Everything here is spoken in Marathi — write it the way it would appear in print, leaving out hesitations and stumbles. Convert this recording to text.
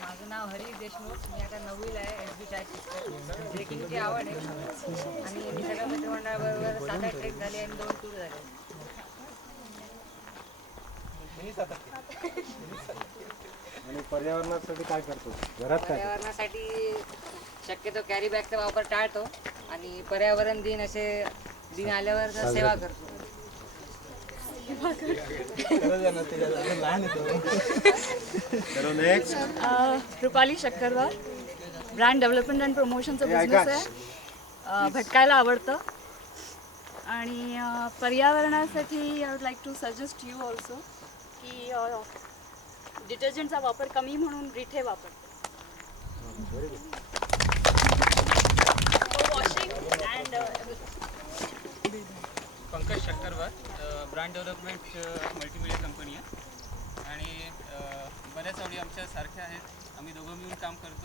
माझं नाव हरीश देशमुख. मी आता 9वीला आहे. SB चाळीस ट्रेकिंगची आवड आहे आणि निसर्ग मित्रमंडळाबरोबर 7-8 ट्रेक झाले आणि 2 टूर झाले. आणि पर्यावरणासाठी काय करतो घरात? काय पर्यावरणासाठी शक्यतो कॅरी बॅगचा वापर टाळतो आणि पर्यावरण दिन असे दिन आल्यावर सेवा करतो. Rupali Shakkarwar. Brand development and प्रमोशनचं बिझनेस आहे. भटकायला आवडतं आणि पर्यावरणासाठी I would like to suggest you also की डिटर्जंटचा वापर कमी म्हणून रिठे वापरते. Washing and Pankaj Shakkarwar. Brand development multimedia company आहे आणि बऱ्याच आवडी आमच्या सारख्या आहेत. आम्ही दोघं मिळून काम करतो.